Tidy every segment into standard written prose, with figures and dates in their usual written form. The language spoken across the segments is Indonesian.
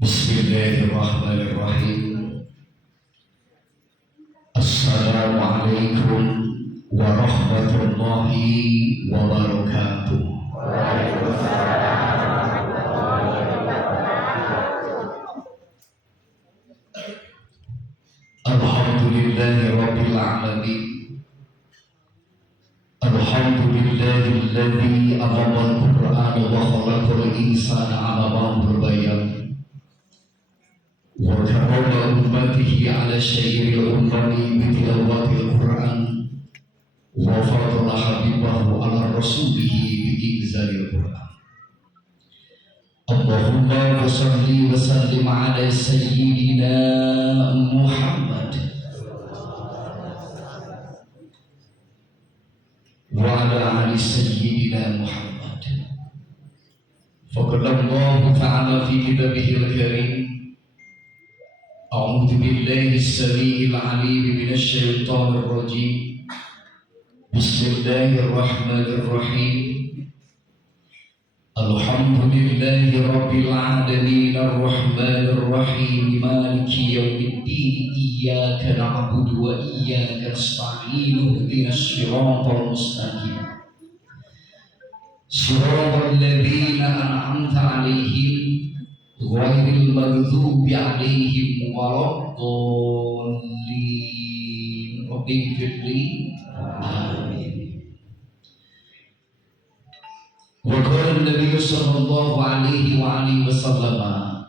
Bismillahirrahmanirrahim. Assalamualaikum warahmatullahi wabarakatuh. Alhamdulillahi rabbil alamin. Alhamdulillahilladzi anzala al-Qur'ana wa khalaqal insana 'alaman bayan. Wa karrama ummatihi 'ala syairil ummati bi tilawatil Qur'an wa fadala habibahu 'ala rasulihi bi inzalil Qur'an. Allahumma shalli wa sallim 'ala sayyidina Muhammad wa 'ala ali sayyidina Muhammad. Faqala Allah ta'ala fi kitabihil karim. A'udzu billahi as-sami'il 'alim minasy syaithanir rajim. Bismillahirrahmanirrahim. Alhamdulillahi rabbil alamin arrahmanir rahim maliki yaumiddin iyyaka na'budu wa iyyaka nasta'in ihdinas siratal mustaqim siratal ladzina an'amta 'alaihim ghairil maghdubi 'alaihim waladdallin. Rabbil firli amin. Wa qala an-nabiy sallallahu alaihi wa alihi wasallam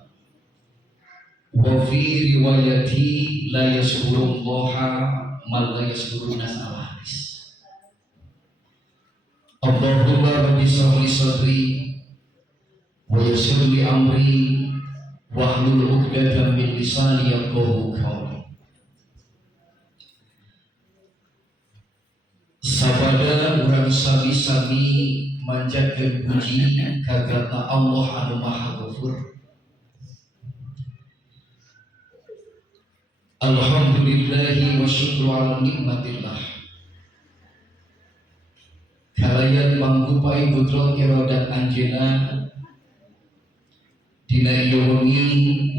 wa fi riwayati la yashkurullaha man la yashkuruna al-hadis. Allahumma rabbi shrah li sadri wa yassir li amri wahlul 'uqdatam min lisani yafqahu qawli. Sabada urang sami-sami manjatkeun puji karena Allah anu Maha Ghafur. Alhamdulillahi wa syukru ala nikmatillah. Kalayan mangrupai putra iradat anjeunna dina ieu wengi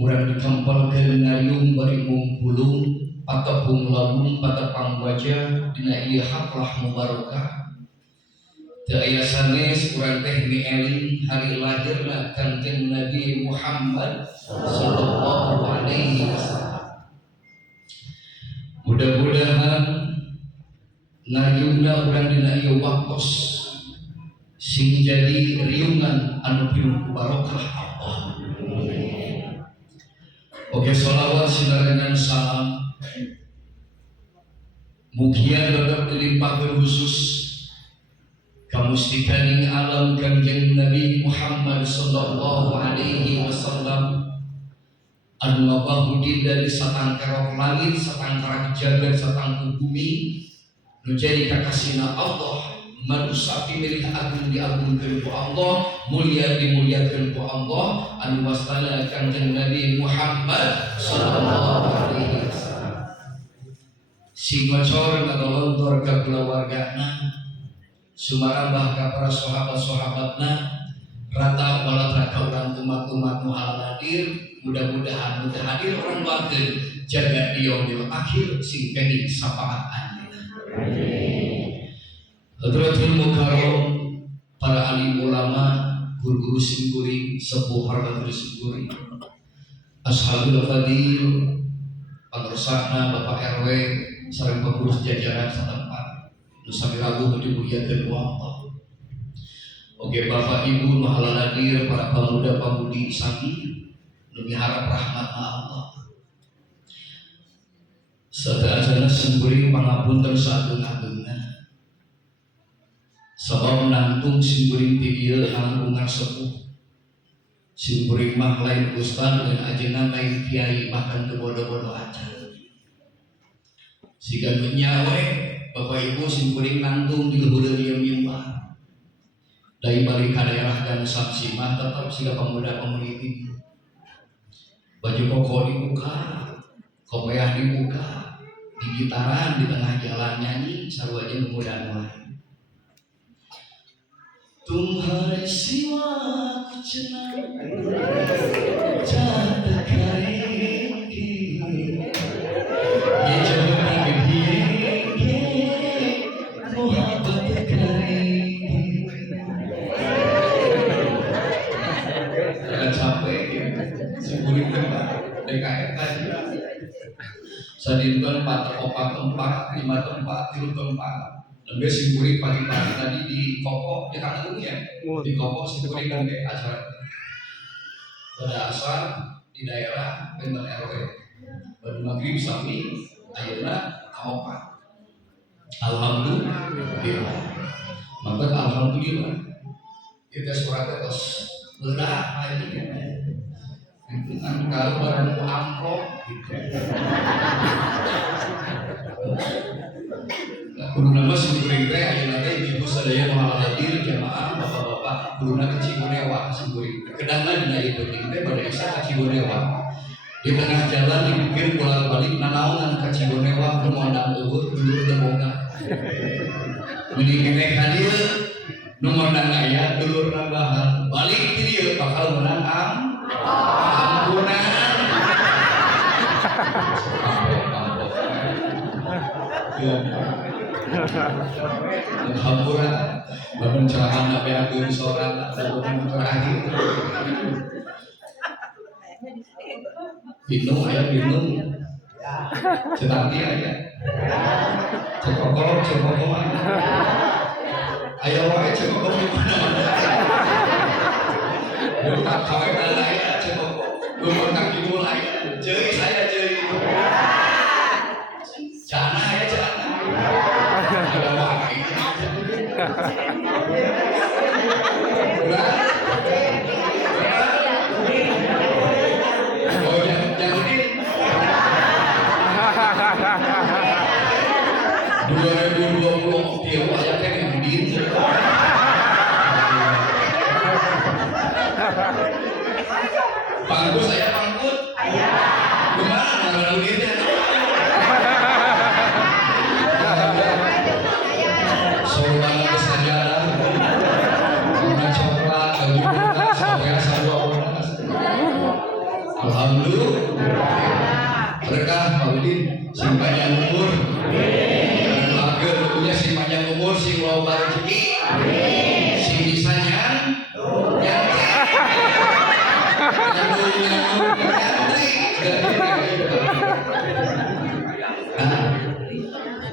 urang dikampalkeun ngayung bari mumpulung patepung labung patepang wajah dina ieu haflah mubarakah. Teu aya sanes urang teh nieling hari lahirna Kanjeng Nabi Muhammad sallallahu alaihi wasallam. Mudah-mudahan ngayungna urang dina ieu waktos sing jadi riungan anu pinuh barokah Allah. Oke, sholawat sinarengan salam mugia tetep dilimpahkeun khusus kamustikaning alam Kanjeng Nabi Muhammad sallallahu alaihi wasallam anu ngabahudin dari satangkarok langit, satangkarak jagat, satangku bumi nu jadi kakasina Allah, manusia pilih agung diagungkeun ku Allah, mulia dimuliakeun ku Allah, anu wastana Kanjeng Nabi Muhammad sallallahu alaihi wasallam. Si ngocor ngadolontor ka kulawargana, sumarambah ka para sahabat-sahabatna, rata balatra ka urang umat-umat nu hadir. Mudah-mudahan hadir orang batin jaga yaumil akhir sing pening syafaat anjeunna. Amin. Hadratul mukarram para alim ulama, guru-guru simkuring, sepuh harga simkuring, ashabul fadil, pangersana Bapak RW sareng pengurus jajaran setempat nu sami ragu dimuliakeun ku Allah. Oke, Bapak Ibu nu hadir, para pemuda-pemudi sami nu miharap rahmat Allah. Sadayana simkuring pangapunten saageng-agengna. Sabab nangtung simkuring ti ieu nangtungan sepuh. Simkuring mah lain ustad dan ajengan lain kiai, bahkan teu bodo-bodo acan. Siga nu nyawe Bapak Ibu simkuring nangtung di luhur ieu mimbar. Dari balik ka daerah dan Samsimah tetap siga pemuda-pemudi ini. Baju koko dibuka, kopiah dibuka, di gitaran di tengah jalan nyanyi sarua jeung pemuda lain. तुम्हारे सिवा कुछ ना चाहत करेंगे ये जब तक जिएंगे मोहब्बत करेंगे. Jangan sampai seburin tempat DKM tadi sadinton 4 tempat 5 tempat 3 tempat lebih simpurin pagi-pagi tadi di Kopok di Tangerang ya di Kopok simpurin lebih acara pada asar di daerah Benten RW pada maghrib sami ayeuna kaopat. Alhamdulillah maka alhamdulillah kita surat terus berat lagi itu kan kalau barang amplop gitu. Guru nama simpuring teh ayeuna teh ibu sadaya moal hadir jamaah bapak-bapak guruna ke Cigonewa simpuring. Kedahna dina ieu penting teh pada isa ka Cigonewa. Di tengah jalan dipikir bolak-balik nanaonan ka Cigonewa kumandang eueuh dulur teu boga. Mending keneh ka dieu nu mondang aya dulur nambahan balik ti dieu bakal menang ampunan. Alhamdulillah bangun cerahan nabi agung sholat dan terakhir bingung ayah bingung cetanti ayah cekokol ayah wae cekokol di mana bukan kawin ayah cekokol lumur kaki mulai jeri saya jeri jana ya jana ada wangi oh jangan ini 2020 dia wajahnya yang din panggut saya panggut gimana kalau dinnya Soalnya kesajaran, warna coklat, kejutan, saya selalu alhamdulillah, berkah Maulid, si panjang umur, keluarga punya si panjang umur, si loba rezeki, si bisanya, yang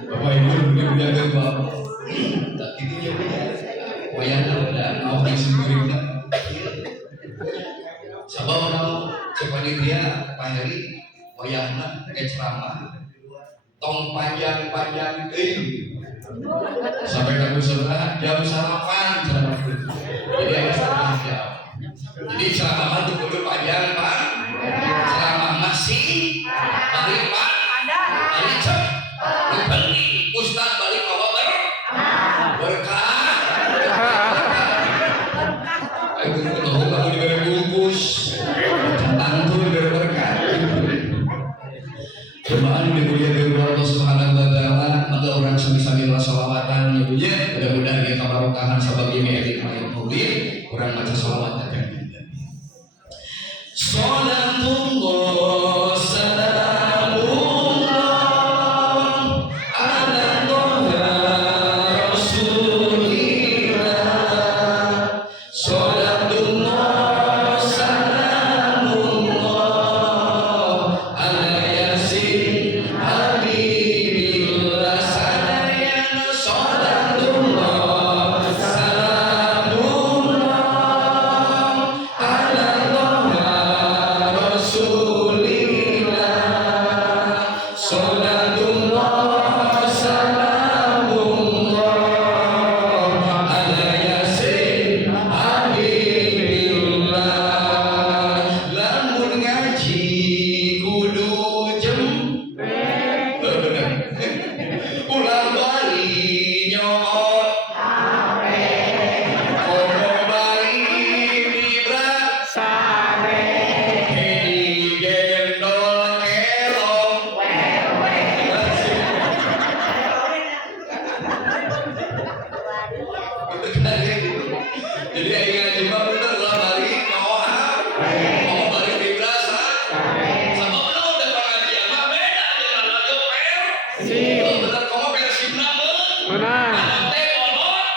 Bapak Ibu menjaga bapak. Itu juga wayang dan mau disimpurin sabab mau cepanitia Pak Heri wayangna ceramah tong panjang sampai kamu sebelah jam sarapan ceramah jadi ada setengah jam jadi ceramah itu kudu panjang Pak ceramah masih balik Pak balik cep balik Ustaz balik bawa berkah itu tahu kalau diberi bungkus tangtu diberi berkah jemaah dimuliakan oleh Allah Subhanahu wa taala maka orang sami-sami sholawatan ya punya mudah-mudahan kita barokahan sebagai mi'raj Maulid orang baca sholawat akan Salatullah salamullah ala Rasulillah Menang. Anu teh molot.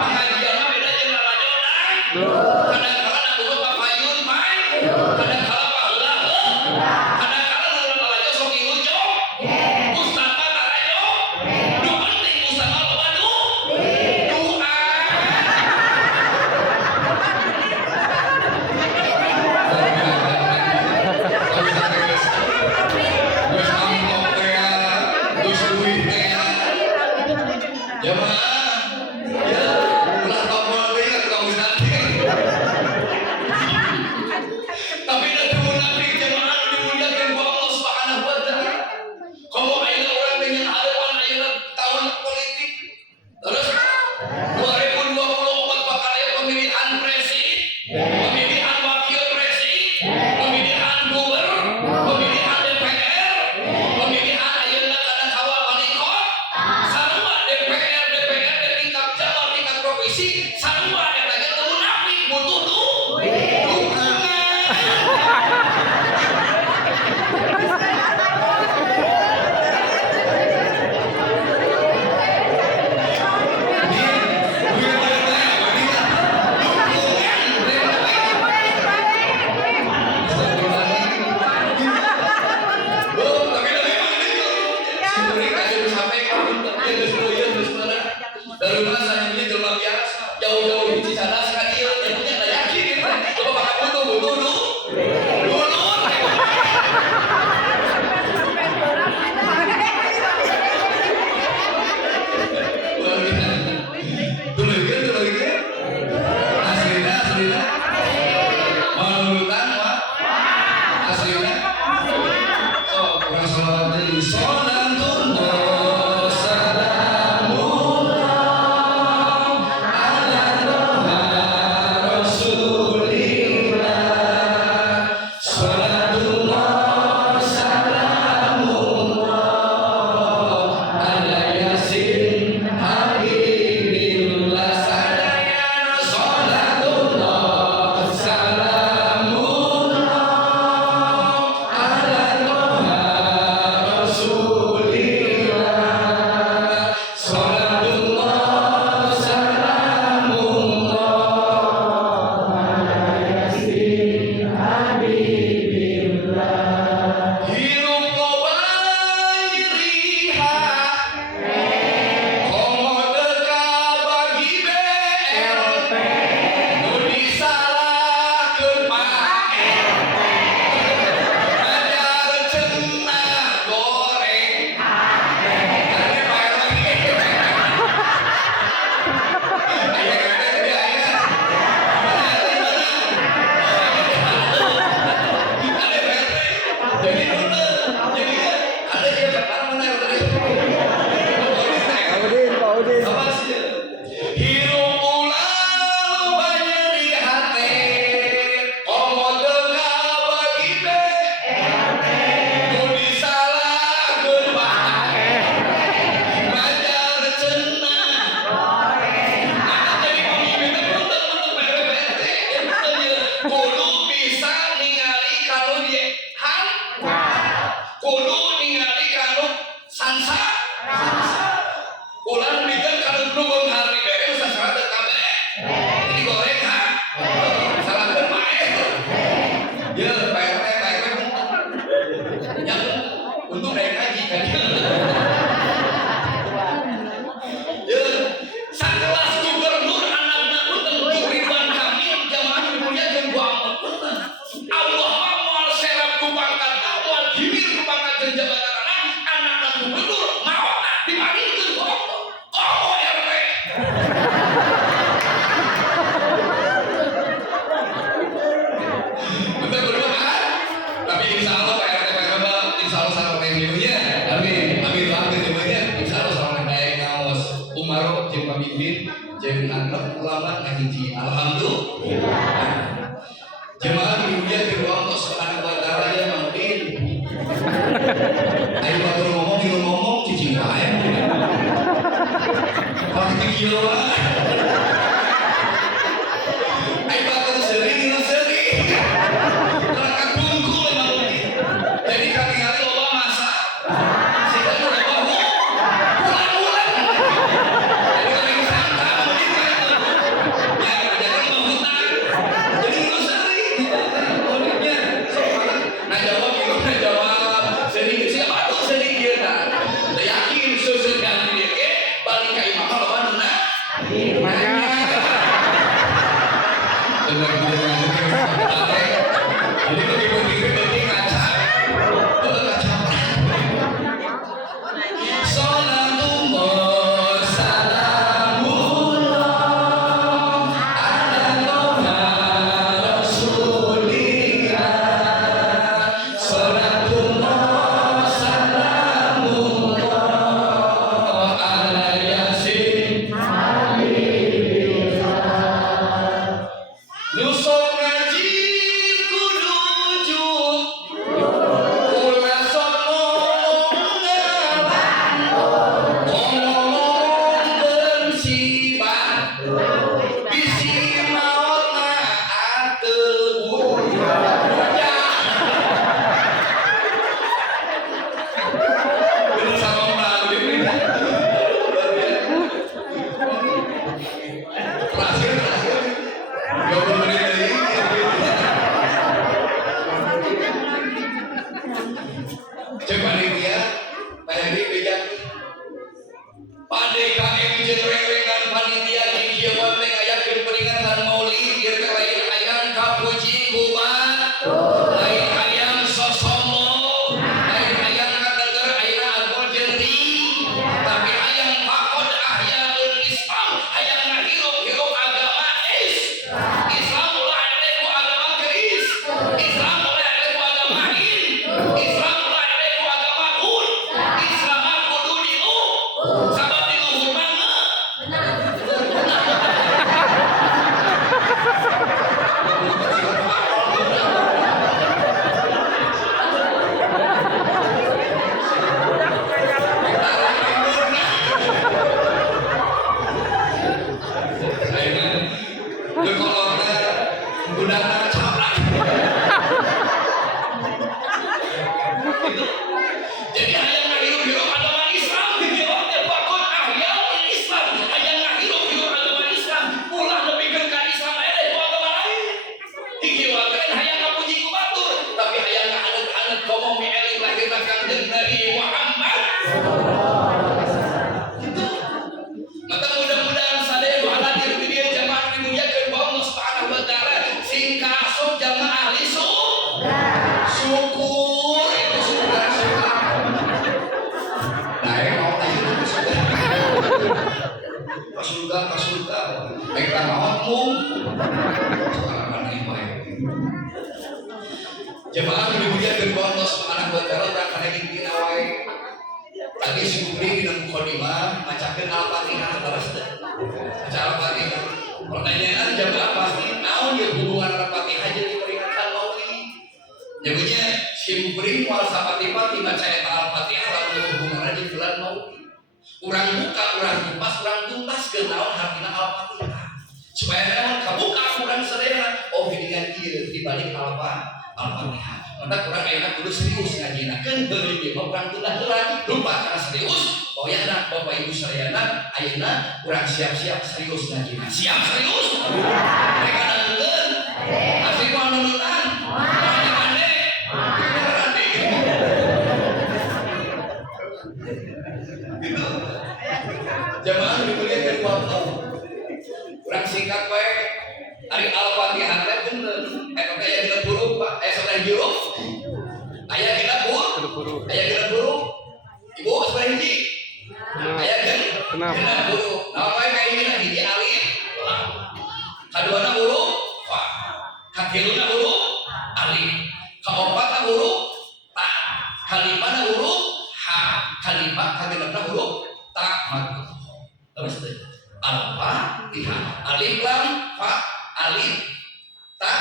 Pengajian mah beda jeung lalajonan. Kadang-kala nanggung papayun main. Kadang-kala paheula heuh. Kadang-kala nu lalajo sok iujog. Ustaz mah lalajo. Nu penting ustaz mah loba doa. Tapi nanti munafik jemaah dimuliakan ku Allah Subhanahu wa taala. Kalau ayeuna urang dengan harapan ayeuna tahun politik. Terus 2024 bakal aya pemilihan presiden, pemilihan wakil presiden, pemilihan gubernur, pemilihan DPR, pemilihan ayeuna kana kawal walikot. Sarua DPR di tingkat cabang tingkat provinsi, sarua eta ge teu munafik butuh dukungan. Dari masa ini jelma biasa jauh-jauh di Cicadas kan ieu teh punya da yakin coba bakal butuh dulu. Aslina malutan wa aslina sok rasulullah sallallahu Jeung anak ulama ngahiji alhamdulillah. Jemaah dimuliakan di Allah Subhanahu wa taala ya mungkin. Ayo batur ngomong cicing wae. Pasti kieu wae. Ayo batur seuring. Karena bungkul emang mungkin. Jadi katingali loba masa. Sehingga udah bahu. Pulang. Jemaah dimuliakan ku Allah Subhanahu wa taala urang kana gingina wae. Tadi si Kubri dina mukhodimah macakeun Al-Fatihah terus teh. Maca Al-Fatihah. Pertanyaan jemaah pasti naon ye hubungan Al-Fatihah jeung peringatan Maulid? Nyebutnya si Kubri moal sapati-pati maca eta Al-Fatihah lamun hubunganna jeung bulan Maulid. Urang buka, urang kupas, urang tuntaskeun naon hartina Al-Fatihah. Supaya naon kabuka urang sadayana oh hidingan ieu dibalik Al-Fatihah. Maka kurang enak kudu serius ngajina keun beuri ieu mah urang tunda heula lupa kana serius. Pokoyna Bapak Ibu sadayana ayeuna urang siap-siap serius ngajina. Siap serius? Mereka nangkeun. Asli moal nurutan. Mane. Gitu. Jamaah dimuliakan ku Allah. Urang singkat bae. Ari Al-Fatihah teh bener. Aya dina huruf Pak. Salah huruf. Aya dina huruf. Aya dina huruf. Ibu salah hiji. Aya dina huruf. Nah, bae kayak gini hiji alif. Kaduana huruf fa. Katiluna huruf alif. Kaopatna huruf ta. Kalimana huruf ha. Kalimat kagenepna huruf ta. Terus teh. Al-Fatihah. Alif lam fa alif ta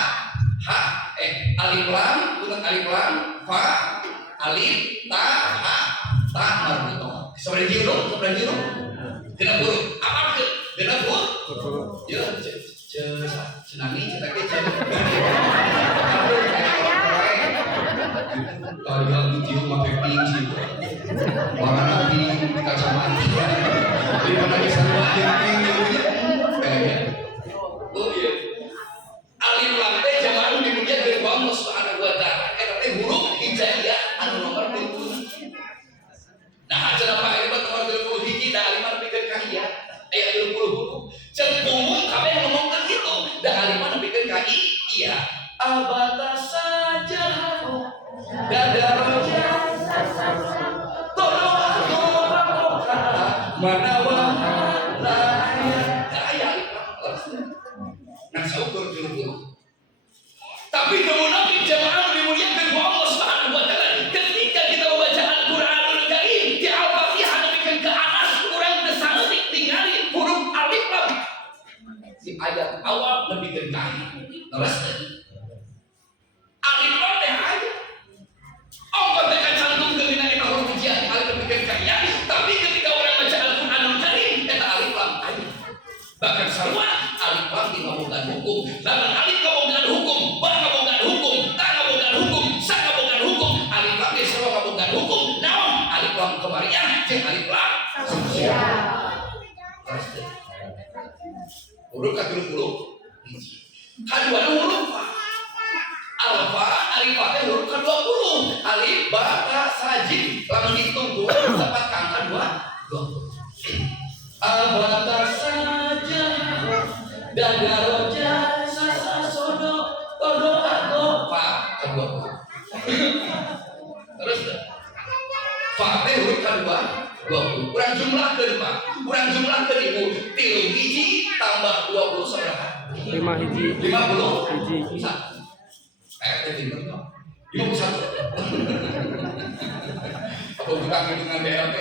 ha alif lam bukan alif lam fa alif ta ha ta marbutoh. Sebenarnya jiro genap huruf apa ke genap huruf ya cenami cetak ke kalau yang video pakai pink sih warna nabi kacamata di mana bisa pink kayak oh iya alif lam teh jamaah dimuliakeun ku Allah Subhanahu wa taala eta teh huruf hijaiyah anu nomor 30. Nah cenah Pak Ibu nomor 30 hiji da alimah pikeun ka iya aya 30 huruf hiji ayat awal lebih gergahi. Terus alif lam teh aya. Ongkos teh cantum ke dina eta huruf hiji alif lebih gergahi. Tapi ketika orang baca Al-Qur'anul Karim eta alif lam aya. Bahkan sarua alif lam di ngabogaan hukum. Lamun alif ngabogaan hukum, ba ngabogaan hukum, ta ngabogaan hukum, sa ngabogaan hukum, alif lam geus sarua ngabogaan hukum. Naon alif lam kemarian jeung alif lam sosial. Huruf ke-30 hiji. Kadua huruf fa. Alfa, alif fa teh huruf ke-20. Alif, ba, ta, sa, jim. Lamun dihitung 2 dapat ke angka 20. Abata saja dagaroja sasa sodo todo ago fa ke-20. Terus fa teh huruf kedua 20. Kurang jumlah kedua. Kurang jumlah ke-3 hiji tambah 20 seberapa? 5 hiji. 50 hiji. 1. Teh 51. Apa bukan hitungan BLT?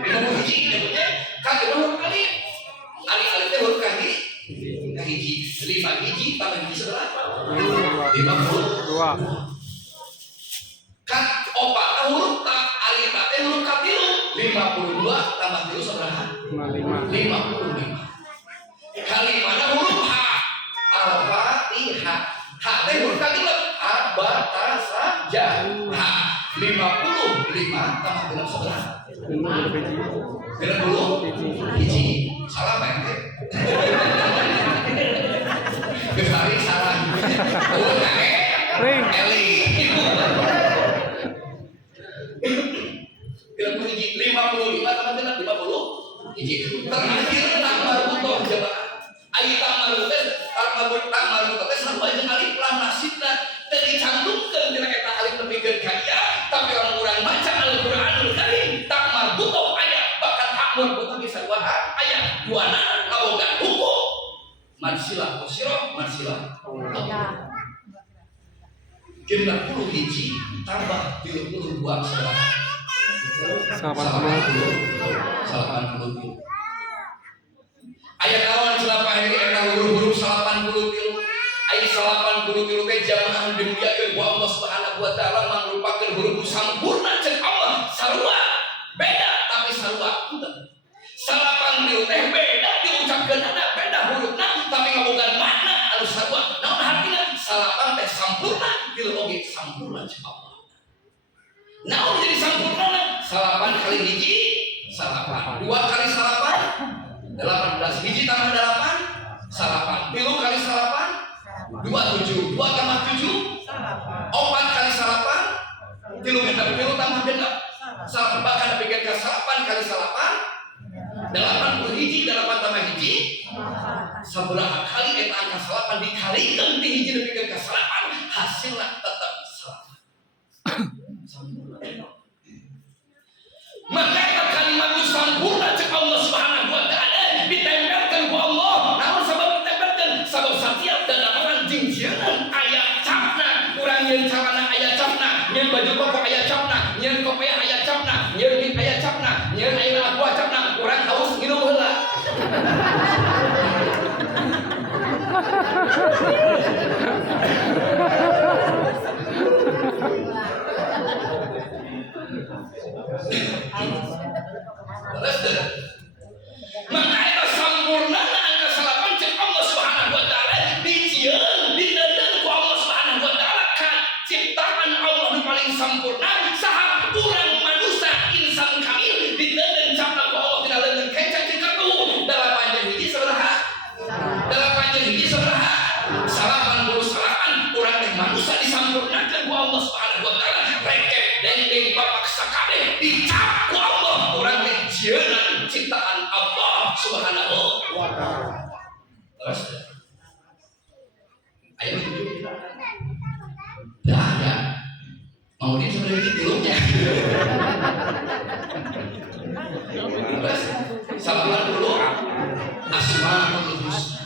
50 hiji nyebutnya kaki huruf alif. Alif teh huruf kaki hiji. 5 hiji tambah hiji seberapa? 52. Kan opat huruf ta alif teh huruf katilu 52 tambah 3 seberapa? 55. Kalimana huruf ha al-fatihah. Ha teh huruf katilu a ba ta sa ja ha 55 tambah 6 seberapa? 30 hiji. Salah Pak ente. Gesari salah. Oh ring Eli. 55 tambah 50 hiji. Terakhir tambah butuh jemaah. Ayo tambah butuh teh sarua jeung alif lam nasibna teu dicantumkeun dina eta alif lebih gaya. Tapi lamun urang baca Al-Qur'anul Karim tak butuh aya bakat hak butuh ge sarua aya duana ngabogaan hukum. Mansilah qosiro mansilah. Genep 10 hiji tambah 32 seberapa? 80. Ayat awal selapa hari eta huruf-huruf 80 tilu. Ai 80 tilu teh jamaah dimuliakeun ku Allah Subhanahu wa taala mangrupakeun huruf sampurna ceuk Allah. Sarua beda tapi sarua henteu. 80 tilu teh beda diucapkeunana beda hurufna tapi ngabogaan makna anu sarua. Naon artina? 80 teh sampurna tilu oge sampurna ceuk Allah. Naon jadi sampurnana? 8 kali hiji 8. 2 kali 8 18. Hiji tambah 8 8. 3 kali 8 27. 2 tambah 7 4 kali 8 3 genep. 3 tambah genep bahkan dipikir ke 8 kali 8 80 hiji 8 tambah hiji sabaraha kali eta angka 8 dikalikeun ti hiji dipikir ke 8 hasilna tetep 8. Maka kalimat itu sempurna cek Allah Subhanahu wa taala ditempelkan ku Allah. Namun sabab ditempelkan sabab setiap dadaran jinjieun aya capna. Urang nyeun carana aya capna, nyeun baju koko aya capna, nyeun kopiah aya capna, nyeun mie aya capna, nyeun ayeuna aqua capna. Urang haus nginum heula. Maka itu sempurna angka 8 cek Allah Subhanahu wa taala dijieun didandan ku Allah Subhanahu wa taala ka ciptaan Allah nu paling sempurna saha urang manusia insan kamil didandan capna ku Allah tina leungeun kecek jeung katuh 8 hiji sabaraha? 8 hiji sabaraha? 89 urang teh manusia disampurnakeun ku Allah Subhanahu wa taala rekep dendeng bapak sakabeh dicap ku Allah urang teh jieunna ciptaan Allah Subhanahu wa taala. Terus ayo tunjuk kita. Dah ada. Mau dia sebenarnya belumnya. Terus 80 Asmaul Husna.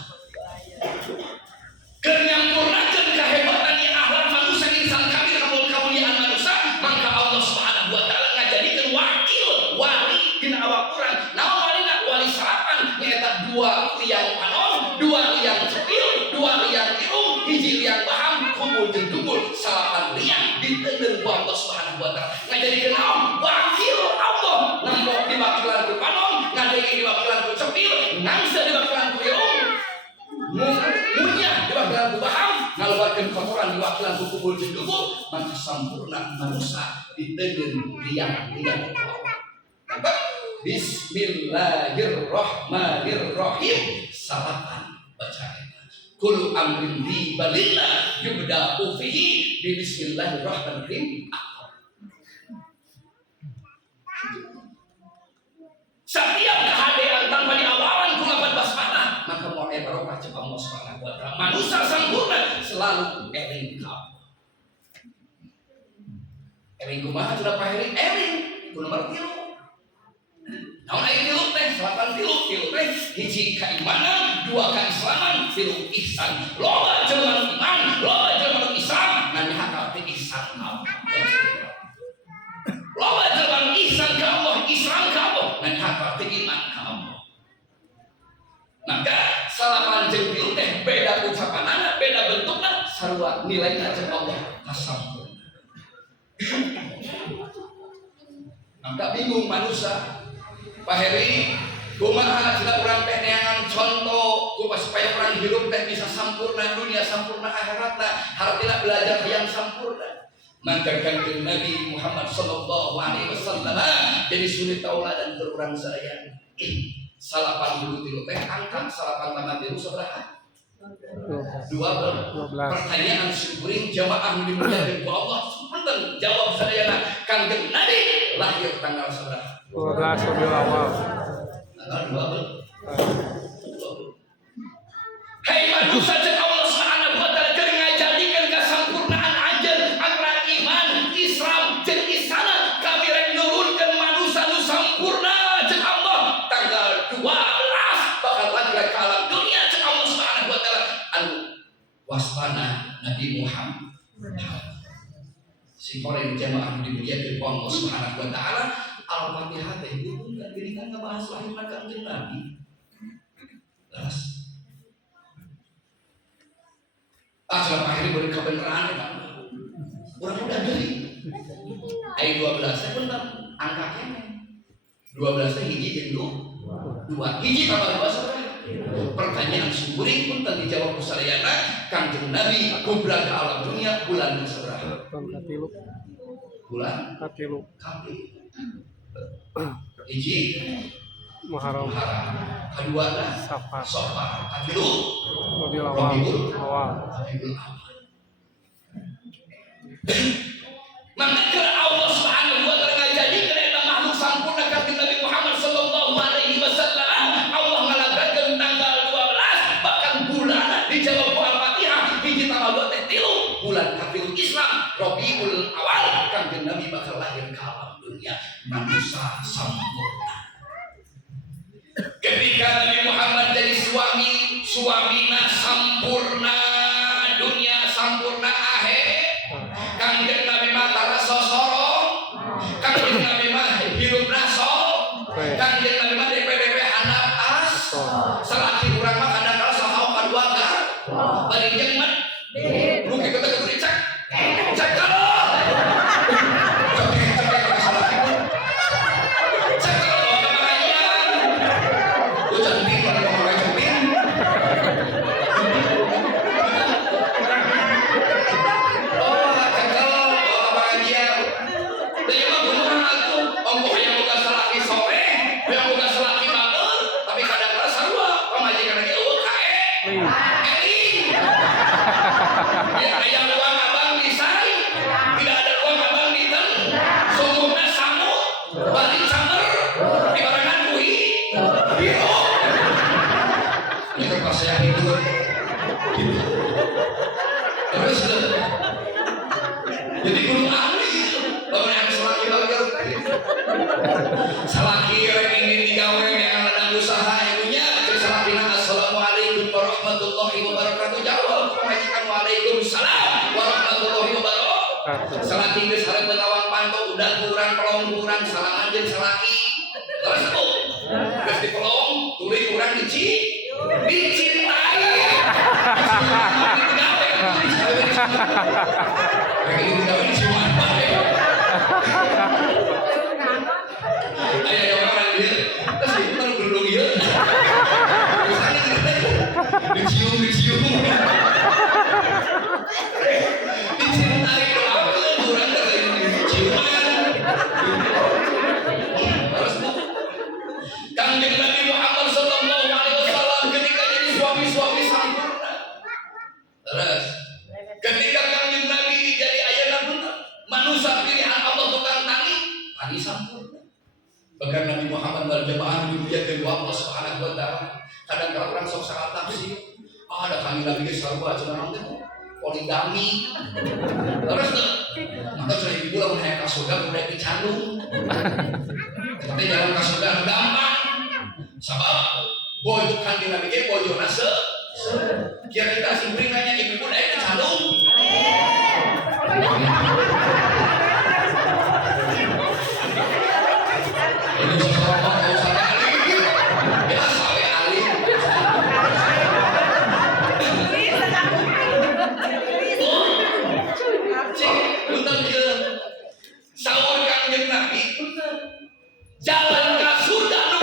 Kenyampurnakeun kahebatan yang akhlak manusia insan kamil kemuliaan manusia maka Allah Subhanahu wa taala ngajadikeun wakil wali dina awak urang. Naon walina? Wali diwakilan ku cepil, nangsa diwakilan ku irung, munyah diwakilan ku baham, ngaluarkeun kotoran diwakilan ku kubul jeung dubu, maka sampurna manusia ditegeun liang-liang ku Allah. Bismillahirrahmanirrahim. Salapan baca eta. Kullu amrin li balillah yubda'u fihi bi bismillahirrahmanirrahim. Setiap kehadiran tanpa diawalan ku lapan basmalah, maka moal barokah cek Allah Subhanahu wa taala. Manusia sampurna selalu eling ka Allah. Eling kumaha cenah pahering eling ku nomor 3. Namun ayat tilu teh, selatan tilu teh, hiji keimanan, 2 keislaman, 3 ihsan. Loba jelema iman, loba jelema ihsan, ngan hakal teh ihsan ka Allah. Loba jelema ihsan ka Allah, Islam ka Allah, ngan hakal teh iman ka Allah. Maka salapan jeung tilu teh beda ucapanana, beda bentukna, sarua nilainya jeung Allah sampurna. Maka bingung manusia. Pak Heri, kumaha cenah urang teh neangan contoh supaya urang hidup teh bisa sampurna dunia sampurna akhiratna, hartina belajar yang sampurna. Maka kanjeng Nabi Muhammad sallallahu alaihi wasallam jadi suri tauladan keur urang sadaya. Salapan dulu tilu teh angkat salapan tamat tilu sabaraha? 12. Pertanyaan syukuring jamaah nu dimuliakeun ku Allah. Punten jawab sadayana kanjeng Nabi lahir tanggal sabaraha? 12 Rabiul Awal. Tanggal 12. Hai manusia jeung Allah Subhanahu wa taala keur ngajadikeun kasampurnaan anjeun antara iman, Islam jeung ihsan kami rek nurunkeun manusia nu sampurna jeung Allah tanggal 12 bakal langkah ka alam dunia jeung Allah Subhanahu wa taala anu wasfana Nabi Muhammad. Si koreng jamaah dimuliakeun Allah Subhanahu wa taala. Al-Fatihah teh bukan geuningan ngabahas lahir kanjeng Nabi. Terus asal akhirnya beri kebenaran kan. Urang udah deui. Ai 12 teh bener angka kene. 12 teh hiji jeung 2. Hiji tambah 2 sabaraha? Pertanyaan syukuring pun tadi dijawab ku sadayana kanjeng Nabi kubra ka alam dunia bulan sabaraha? Bulan Katilu. Hiji Muharram, kedua Safar, katilu Rabiul Awal. Maka Allah Subhanahu wa taala ngajadikeun eta makhluk sampurna kanjeng Nabi Muhammad sallallahu alaihi wasallam. Allah ngalagakeun tanggal 12 bahkan bulan dijawab Al-Fatihah hiji tambah 2 teh 3 bulan katilu Islam Rabiul Awal kanjeng Nabi bakal lahir ka alam dunia manusia sampurna. Ketika Nabi Muhammad jadi suamina sampurna dunia sampurna akhir, kanjeng Nabi mah tara sosorong, kanjeng Nabi mah hirup naso, kanjeng Nabi mah DPDP handap as, salaki urang mah kadang-kadang saha kadua gar, bari jeung mah rugi ketek dicek, cek kalau jadi guru ahli lawan yang selaki selaki rek ingin digawe yang ladang usaha ibunya selakina assalamualaikum warahmatullahi wabarakatuh jawab majikan waalaikumsalam warahmatullahi wabarakatuh selaki geus hareup lawang panto udah kurang pelong kurang salam anjeun selaki terus geus dipelong tuluy kurang dicintai ayo orang dia terus itu kan gerudung ieu Dicium. Dicintai doakeun urang teh ciuman. Terus Kangjeng Nabi Muhammad sallallahu alaihi wasallam ketika jadi suami sempurna. Terus ketika Kangjeng Nabi jadi ayeuna pun manusia pilihan Allah tukang tani sempurna. Bahkan Nabi Muhammad wal jamaah dimuliakeun ku Allah Subhanahu wa taala. Kadang kala orang sok salah tafsir. Ada Kangjeng Nabi ge sarua cenah teh poligami. Terus maka sudah ibu lamun hayang ka surga udah dicandung. Tapi jalan ka surga gampang. Sabab bojo Kangjeng Nabi ge bojona kira kita simpringannya ibu pun aya dicandung. Ini seorang usaha alim. Kita sawe alim. Punten ieu saur Kangjeng Nabi jalan ka surga nu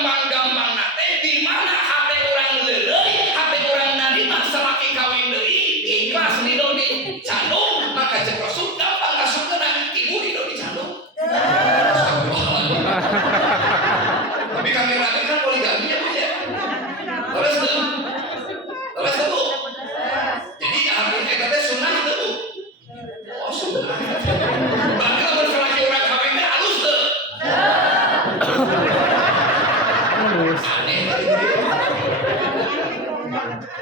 panggampang teh di mana hate urang leuleuy hate urang narima salaki kawin deui ikhlas ridho dicandung maka cek Rasul gampang ka surga ibu ridho dicandung. Tapi Kangjeng Nabi kan poligami ya Bu ya. Terus tuh. Jadi artinya eta teh sunah teh Bu. Oh sunah. Berarti lamun salaki urang kawin teh halus teu. Aneh.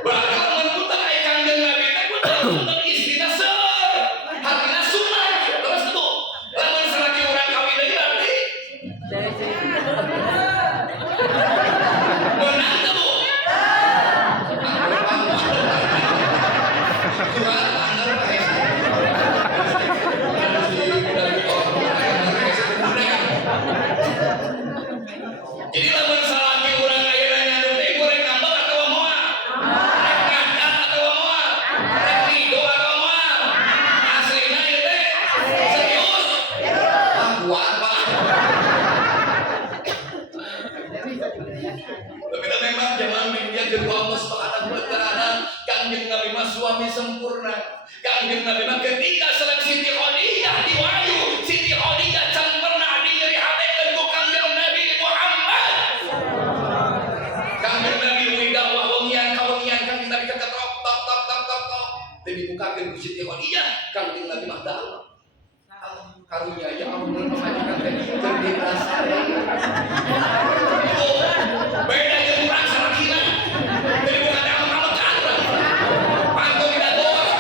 Berarti lamun punten aya Kangjeng Nabi teh punten istrina seur. Hartina sunah. Terus tuh. Lamun salaki urang kawin deui berarti menang teu Bu. Jadi lamun salaki urang ayeuna nyandung teh goreng ngambek atawa moal? Rek ngadat atawa moal? Rek ridho atawa moal? Aslina ieu teh serius. Kuat Pak. Tapi memang zaman media kedua Allah Subhanahu wa taala Kangjeng Nabi mah suami sempurna. Kangjeng Nabi mah ketika sareng Siti Khadijah di wahyu, Siti Khadijah can pernah dinyerihatekeun ku Kangjeng Nabi Muhammad. Kangjeng Nabi widang wangian Kangjeng Nabi kata tok. Teu dibukakeun ku Siti Khadijah, Kangjeng Nabi mah dalam. Karunya ya ampun pemajikan teh keur dirasare. Beda jeung urang sarakina. Teu dibuka teh amat ka urang. Pantun tidak bos.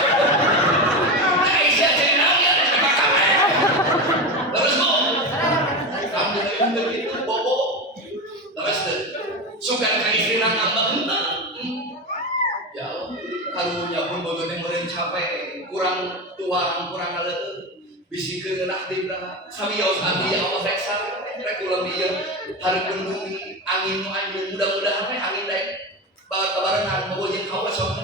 Aisyah jadi naon ya kabeh. Terus Bu. Kangjeng Nabi itu bobo. Terus sugan ka istrina ngambek henteu. Ya Allah, karunya pun bojone meureun capek, kurang tuang, kurang ngaleueun. Bisikeun geunah dibra samios abdi ya Allah rek rek ulang ieu hareupeun bumi angin nu anjeun mudah-mudahan we angin daek babarengan bobo jeung kaula sok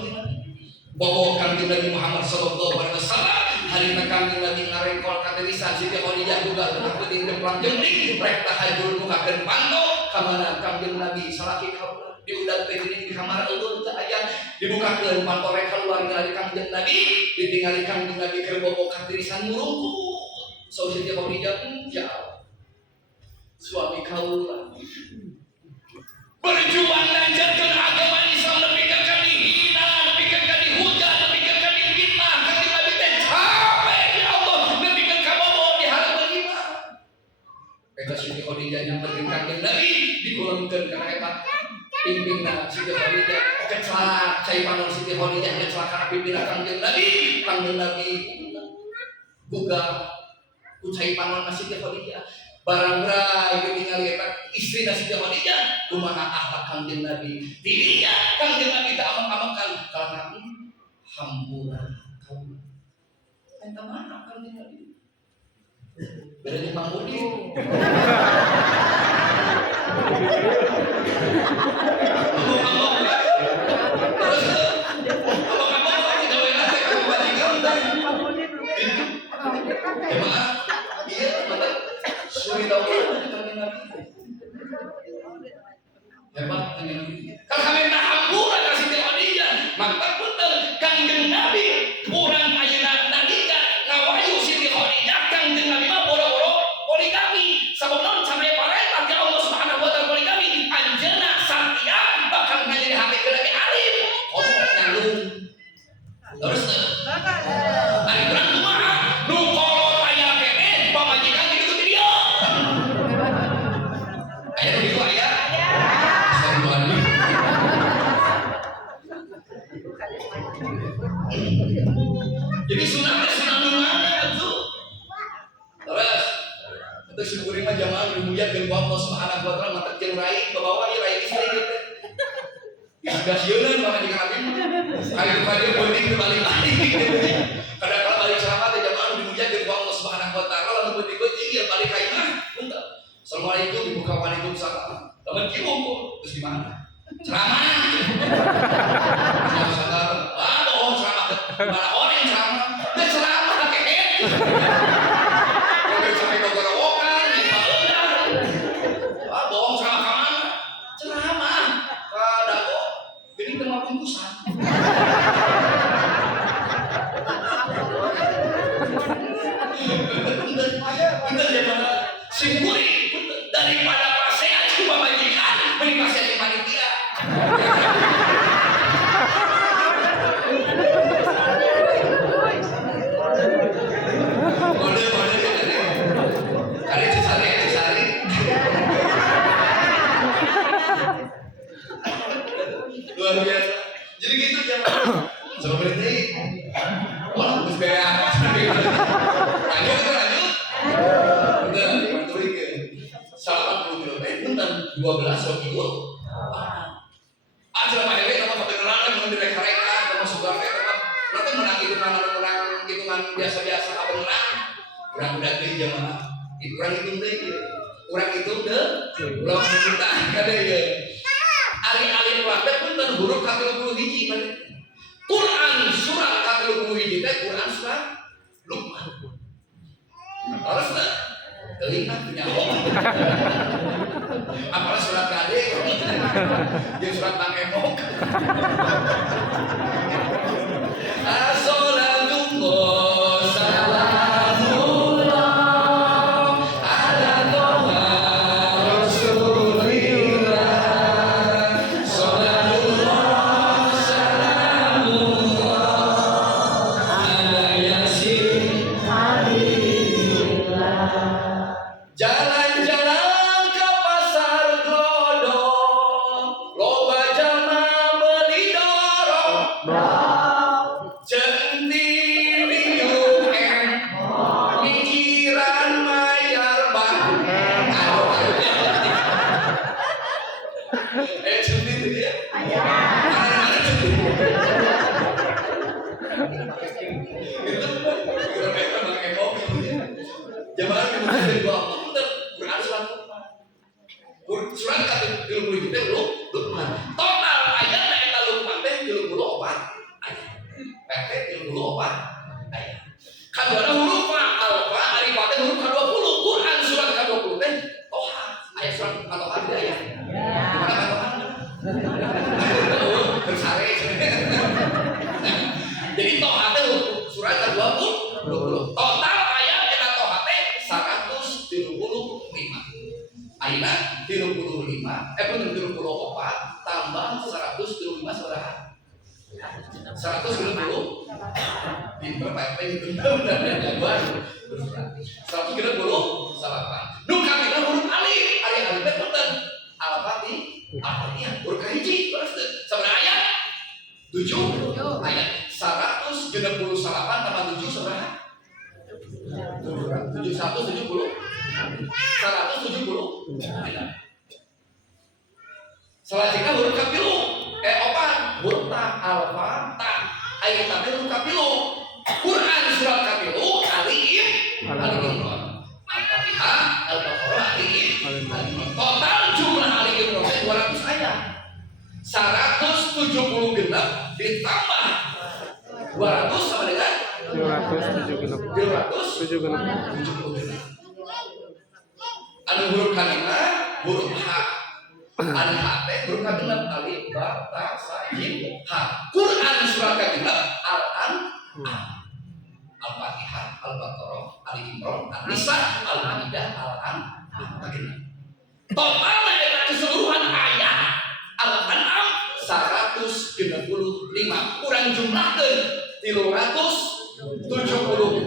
bobo Kangjeng Nabi Muhammad sallallahu alaihi wasallam harina Kangjeng Nabi ngarengkol katirisan Siti Khadijah juga tengah teuing demplang jemning rek tahajud mukakeun panto ka mana Kangjeng Nabi salaki kaula diudag teh di kamar ulun teh aya dibukakeun panto rek keluar dari Kangjeng Nabi ditinggali Kangjeng Nabi keur bobo katirisan murungku so Siti Khadijah ya suami kaula berjuang lanjutkeun agama Islam nepikeun ka dihina nepikeun ka dihujat nepikeun ka difitnah Kangjeng Nabi teh capek ya Allah nepikeun ka bobo di hareupeun iman eta Siti Khadijah nyamperkeun Kangjeng Nabi dikulengkeun kana eta pimpinna Siti Khadijah kecelak cai panon Siti Khadijah kecelak kana pimpinna Kangjeng Nabi buka kucai panon Siti Khadijah barang berai ketinggali eta istri Siti Khadijah kumaha akhlak Kangjeng Nabi dirinya Kangjeng Nabi teh amak-amakan kalana hampura kaula eta mana Kangjeng Nabi beda jeung Mang Budi hebat dengan kalau kami tak hampura kasih Siti Khadijah mantap punten Kangjeng Nabi urang ayeuna nalika ngawayu Siti Khadijah Kangjeng Nabi mah boro-boro poligami sabab naon sampai parentah ke Allah Subhanahu wa taala poligami anjeunna satya bakal ngajari hati ke lagi alim ngomong nyalung terus ari urang kumaha nu kolot aya kene pamajikan gitu ti dia aya nu kitu aya jadi sunatnya sunat mana tuh terus untuk syukurin mah jamaah dimuliakan dengan Allah Subhanahu wa taala mantap jeung rai bawa ieu rai istri gitu sudah sieun mah di kami ayo pada penting balik-balik kada kala balik ceramah teh jamaah dimuliakan dengan Allah Subhanahu wa taala lamun penting-penting ya balik ka imah punten assalamualaikum dibuka waalaikumsalam teman kieu terus di mana ceramah bohong ceramah malah orang yang ceramah dia ceramah kehet sampai gogorowokan bohong ceramah kemana ceramah kada kok jadi tema bungkusan bener ya mana simpuri daripada pasean cuma majikan beli pasean di panitia luar biasa. Jadi gitu jamaah. Coba berhenti. Wah, geus beak. Lanjut. Udah, diturikeun. 80 kilo punten 12 kilo. Aja mah hewe sama kebenaran mun direka-reka sama sugar teh mah. Berarti menang hitungan biasa-biasa kebenaran. Urang-urang deui jamaah. Urang hitung deui. Urang hitung deui. Urang kita kada ye. Ari-ari praktek punten huruf ka-30 hiji Quran surat ka-30 hiji teh Quran surat Luqman. Terus teh teuing mah punya apalah surat kade jeung surat Bang Emok. As-salatullah salamullah ala toha jalan-jalan ke pasar glodok loba jalma beli dorong centil riuk mikiran mayar bang centil dia mana centil itu kira-kira Bang Emok jamaah kemudian dua Quran surat Luqman teh Luqman total ayatna eta Luqman teh 34 ayat PT 34 ayat kaduana huruf alfa ari pate huruf ka-20 Quran surat ka-20 teh Toha ayat surat Toha ada ayat mana Toha bersare jadi Toha teh surat ka-20 total ayat eta Toha teh 135 ayeuna 35 34 tambah 135 saudara 130 pinter Pak itu jagoan 138 nu kamina huruf alif ari alif teh punten al-fatih artinya huruf kahiji terus sabaraha ayat 7 ayat 168 tambah 7 sabaraha 170 selanjutnya huruf kapilu opan huruf ta alfa ta ayat tapi huruf kapilu Quran surat kapilu alif al-fatihah al-baqarah alif total jumlah alif 200 ayat 170 genap ditambah 200 sama dengan 270 anu huruf kalimah huruf ha Alif hate huruf kagenep alif ba ta sa jim ha. Quran surat kagenep Al-An'am, Al-Fatihah, Al-Baqarah, Ali Imran, An-Nisa, Al-Maidah, Al-An'am kagenep. Total eta keseluruhan ayat Al-An'am 165. Kurang jumlahkeun 376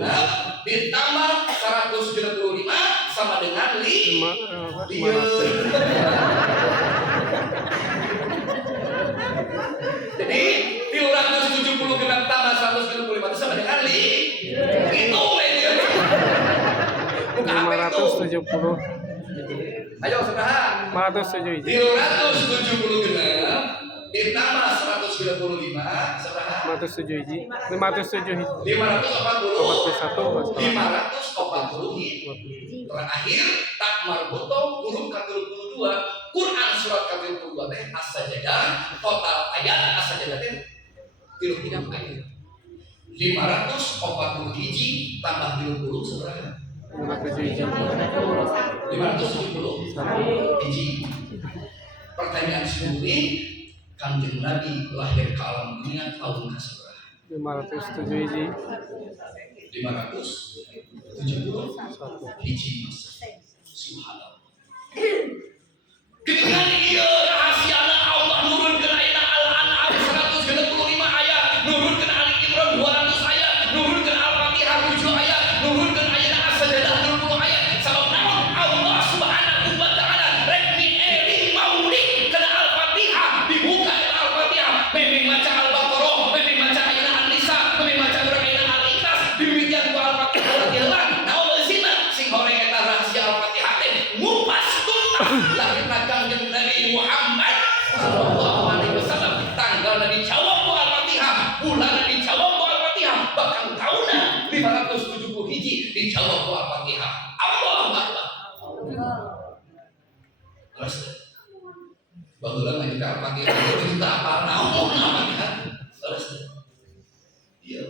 ditambah 165 sama dengan 500. Jadi 370 tambah 165 sama dengan 5. Itu media. Bukan apa itu? 570. Ayo saudara. 570. 370 ditambah 195 saudara. 507. 540 terakhir tak marbuto huruf ke-22 Quran surat ke-22 teh as-sajadah total ayat as-sajadah teh 33 ayat 540 hiji tambah 30 saudara 570 hiji. Pertanyaan sendiri, Kanjeng Nabi lahir ke alam dunia tahun ke-11? 507 hiji. 570 hiji masa. Subhanallah. Dengan ieu rahasiana Allah nurunkeun ayeuna Al-An'am 165 ayat, nurunkeun Ali Imran 200 ayat, nurunkeun Al-Fatihah 7 ayat, nurunkeun ayeuna As-Sajdah 20 ayat. Sabab naon? Allah Subhanahu wa taala rek nieling maulid kana Al-Fatihah dibuka eta Al-Fatihah, memang maca Al-Baqarah, memang maca ayeuna An-Nisa, memang maca urang ayeuna Al-Ikhlas, dimikian ku Al-Fatihah radhiyallahu naon leusina sing horeng eta rahasia Al-Fatihah teh ngupas tuntas lahirna Kanjeng Nabi Muhammad sallallahu alaihi wasallam. Tanggalna dijawab ku Al-Fatihah, bulanna dijawab ku Al-Fatihah, bahkan tahunna 570 hiji dijawab ku Al-Fatihah. Allahu Akbar. Terus baheula ngaji ka Al-Fatihah kita apa naon namanya? Terus iya.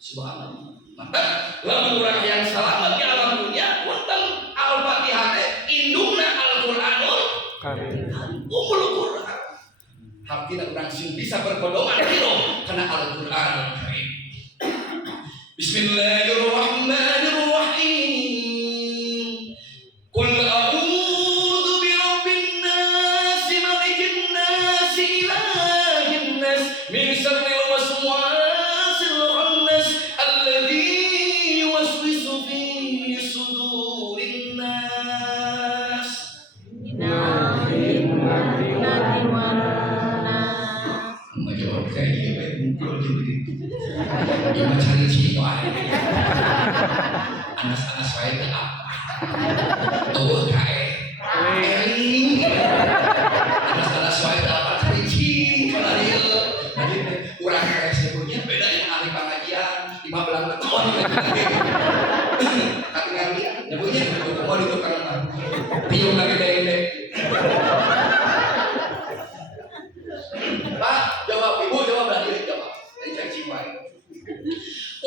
Subhanallah. Maka lamun urang yang selamat di alam dunia punten Al-Fatihah teh indungna Al-Qur'anul Karim. Ummul Qur'an. Hartina urang sing bisa berpedoman hiro kana Al-Qur'anul Karim. Bismillahirrahmanirrahim. Qul a'udzu birabbin nas, malikin nas, ilahin nas, min syarril waswasil khannas, alladzi yuwaswisu fi sudurin nas. Menjawab kayak gini baik muncul begitu. Dia mencari siapa? Anas-anas saya itu apa? Oh kayak eling. Anas-anas saya itu apa? Cari siapa dia? Jadi kurang kayak sebutnya beda yang ahli pengajian 15 tahun lagi. Tapi kami nyebutnya mau ditukar apa? Tiung lagi deh. Pak, jawab, ibu jawab lagi, jawab. Saya cari siapa?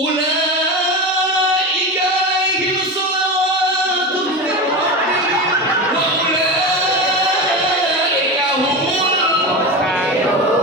Ulaika alaihim salawatun min rabbihim wa ulaika humul muhtadun.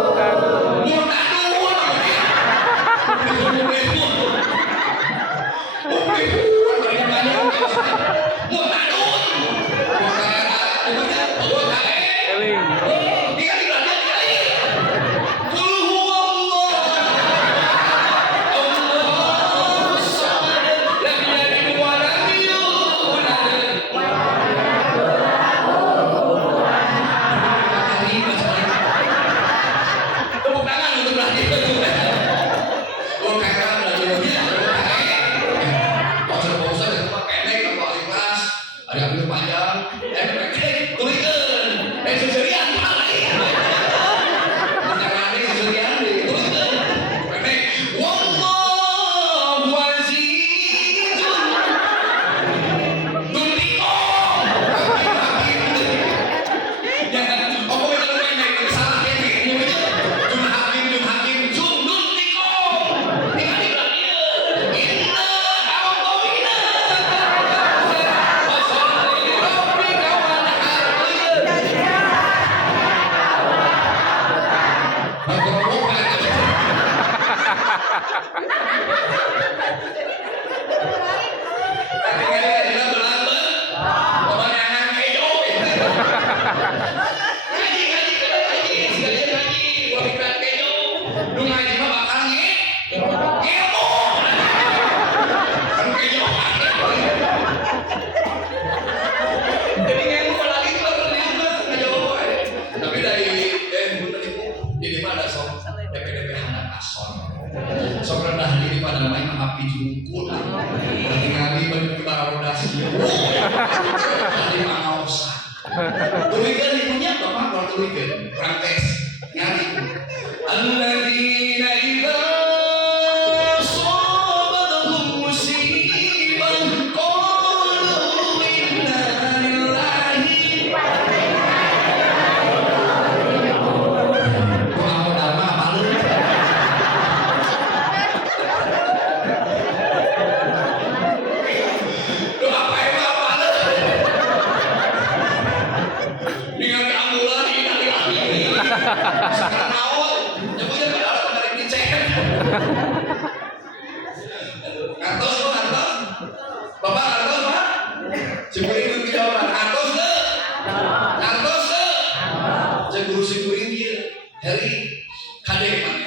Turunkan ibunya bapak kalau turunkan kurang tes nyari. Alladzina idza asabathum musibah qalu inna lillahi wa Bapak ngantos Pak? Syukurin itu jawaban ngantos ke? Ngantos ke? Syukurin dia hari kadek mana?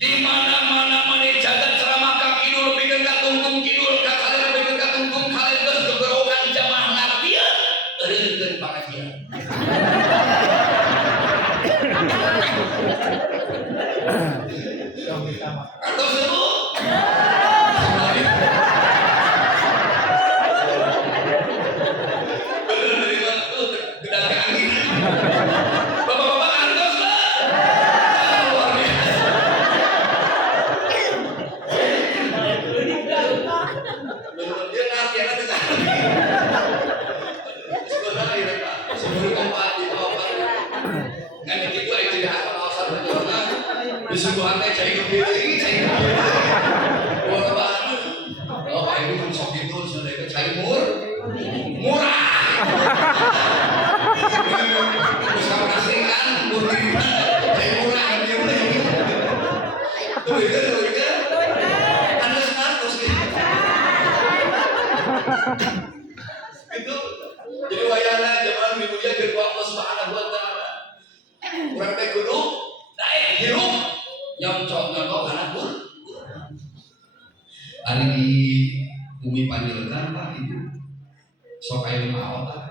Di mana-mana mana jagat ceramah kaki dulu bikin tunggung kidul kalian bikin tunggung kalian terus kegerokan jamaah ngartian ringan pengajian. Ngantos itu? Bapak-bapak ngantos Pak? Luar biasa. Dia ngartian aja kan? Sebenarnya ini Pak, sebelum Bapak di bawah kan itu aja tidak ada alasan berjuang. Disuguhannya cai kebiri, cai kebiri. Bapak, oh ini pun sok itu sudah cai murah. Terus kamu kasih kan murah, cai murah dia mulai. Tuh itu, Anda 100 gitu. Itu jadi wayana zaman dimulia kedua Allah Subhanahu wa taala. Urang teh kudu naik hirup nyontok anak pun. Ari di bumi panjilkan Pak Ibu. Sok aya mau Pak.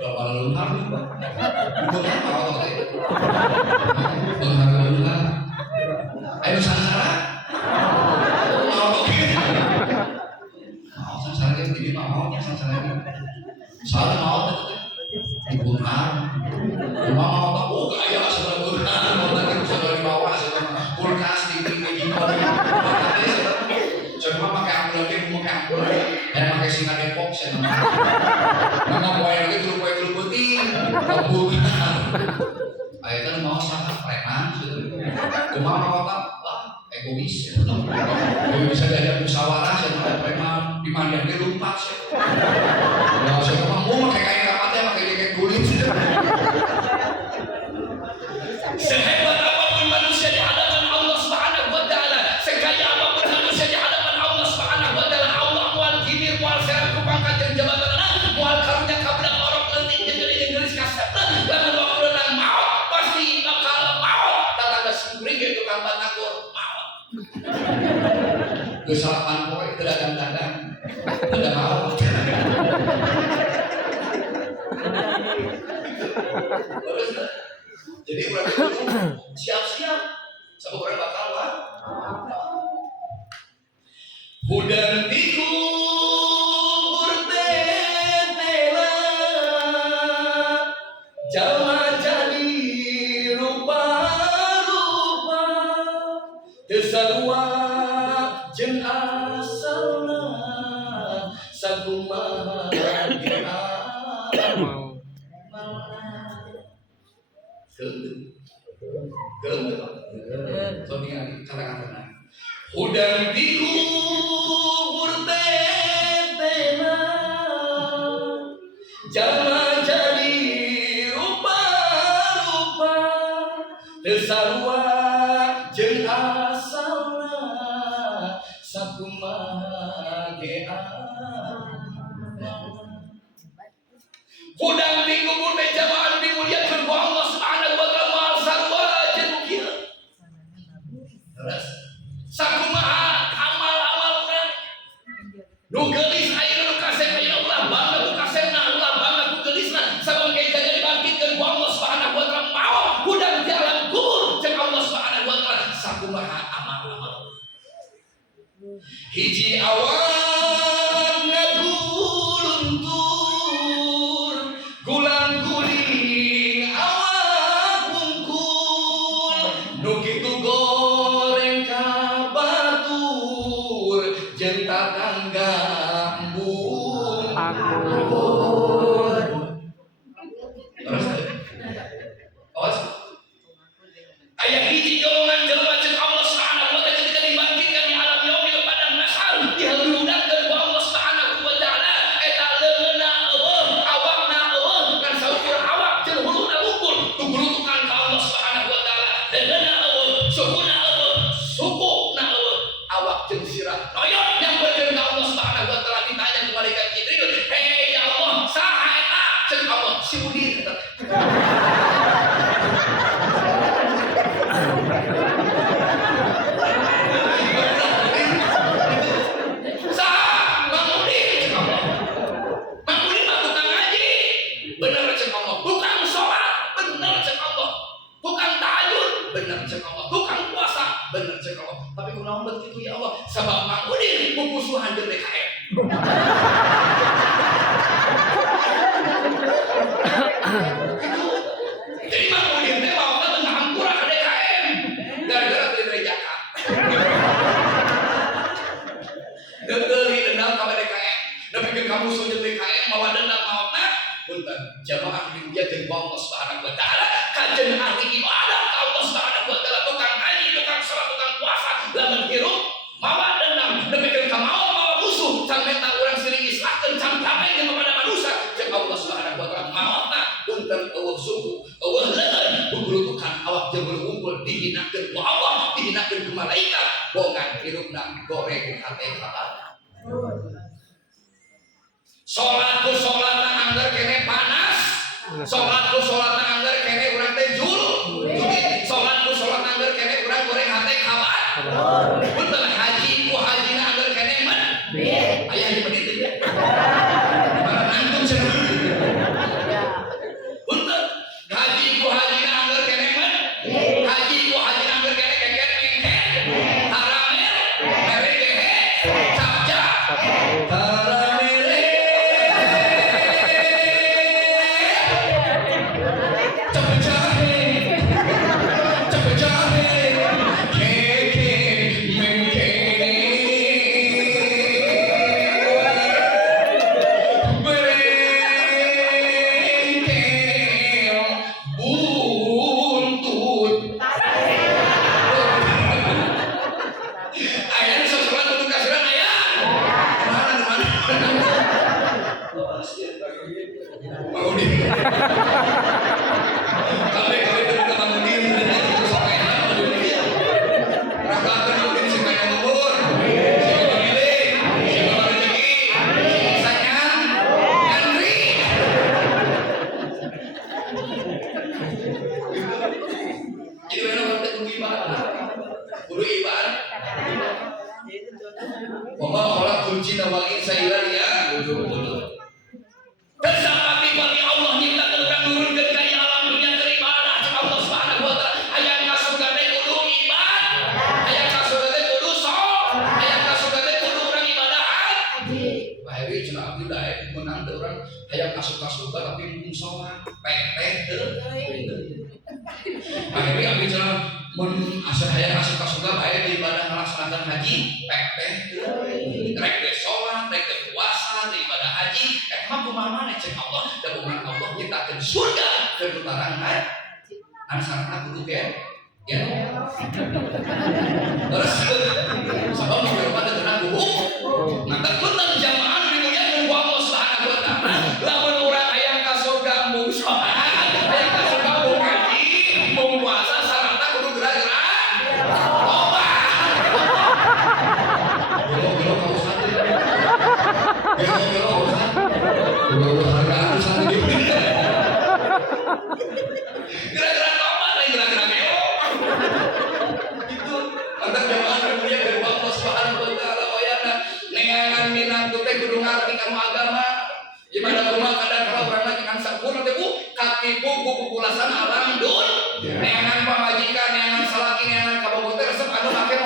Bapak lalu tahu Pak. Bukan mau tadi. Alhamdulillah. Ayo sangsara. Mau sangsara kan jadi maunya sangsara. Soalnya mau dibunuh. Mau tak buka ya sebenarnya mau tak sudah di bawah sebenarnya kulkas tinggi cuma pakai ambulan mau pakai ambulan dan pakai singa Depok saya nama kue lagi kue putih kebun akhirnya mau sangat preman cuma mau tak egois bisa diajak musyawarah saya preman dimandangnya lupa saya saya mau pakai kain kapatnya pakai jaket kulit sehebat apapun manusia di hadapan Allah Subhanahu wa taala, sekaya apapun manusia di hadapan Allah Subhanahu wa taala, Allah mual kibir mual serap kupangkat jeung jabatanna, mual karunya kabrak orok leutik jeung geus kasepna, lamun waktu nang maot pasti bakal maot. Tatangga sumring ge tukang batagor maot. Geus salapan poe teu dagang-dagang, teu da maot. Jadi berarti siap-siap sama orang bakal wah. Hudan dikubur tetela jalma jadi rupa-rupa tesarua jeung asalna sakumaha Hudan dikubur tetena jalma jadi rupa-rupa tesarua jeung asalna sakumaha ge Hudan dikubur teh jamaah dimuliakeun ku Allah Subhanahu wa taala mal sarua jeung kieu. Terus sakumaha amal-amal urang nu geulis aya nu kasep aya Allah bangga ku kasepna Allah bangga ku geulisna sabangke jaga dibangkitkeun ku Allah Subhanahu wa taala mawa hudan di alam kubur jeung Allah Subhanahu wa taala sakumaha amal-amal. Hiji awak ngaguluntur, gulang-guling awak bungkul, nu kitu goreng ka batur, jeung tatangga embung anggur. Terus awas. Aya hiji golongan jelema jeung Allah Subhanahu wa taala ketika dibangkitkan di alam yaumil badang nahar dihaludakeun ku Allah Subhanahu wa taala eta leungeunna eueuh awakna eueuh ngan saukur awak jeung huluna unggul tugulutukan ka Allah Subhanahu wa taala leungeunna eueuh suhuna eueuh sukuna eueuh awak jeung sirah noyot nyamperkeun ka Allah Subhanahu wa taala ditanya ku malaikat Jibril hei ya Allah saha eta ceuk Allah si Udin eta bener cek Allah, bukan sholat, bener cek Allah, bukan tahajud, bener cek Allah, bukan puasa, bener cek Allah. Tapi kunaon begitu ya Allah, sabab Mang Udin musuhan jeung DKM. Jadi Mang Udin teh bawa tengah hampura ke DKM, gara-gara dari Jakarta. Deuli dendam ka DKM, nepikeun ka musuh jeung DKM bawa dendam maotna. Punten jamaah dunia jeung Allah Subhanahu wa taala kajen ahli ibadah ka Allah Subhanahu wa taala tukang haji tukang salat tukang puasa lamun hirup mawa dendam nepikeun ka mawa musuh can meta urang sering islahkeun can capek kepada manusia jeung Allah Subhanahu wa taala maotna punten eueuh suku eueuh leun gugulutukan awak jeung unggul dihinakeun ku Allah dihinakeun ku malaikat bogan hirupna goreng hate kabar. Sholatku sholatna anggar kene panas, sholatku sholatna anggar kene urang teh jul, sholatku sholatna anggar kene urang goreng hate kabar. Punten haji ku hajina anggar kene men, aya haji menit teh. Para antum cenah. Punten haji ku hajina anggar kene men, haji ku hajina anggar kene keket mengke, haramel, mere gehe, capca. Neangan pamajikan, neangan salaki, neangan kabogote resep anu make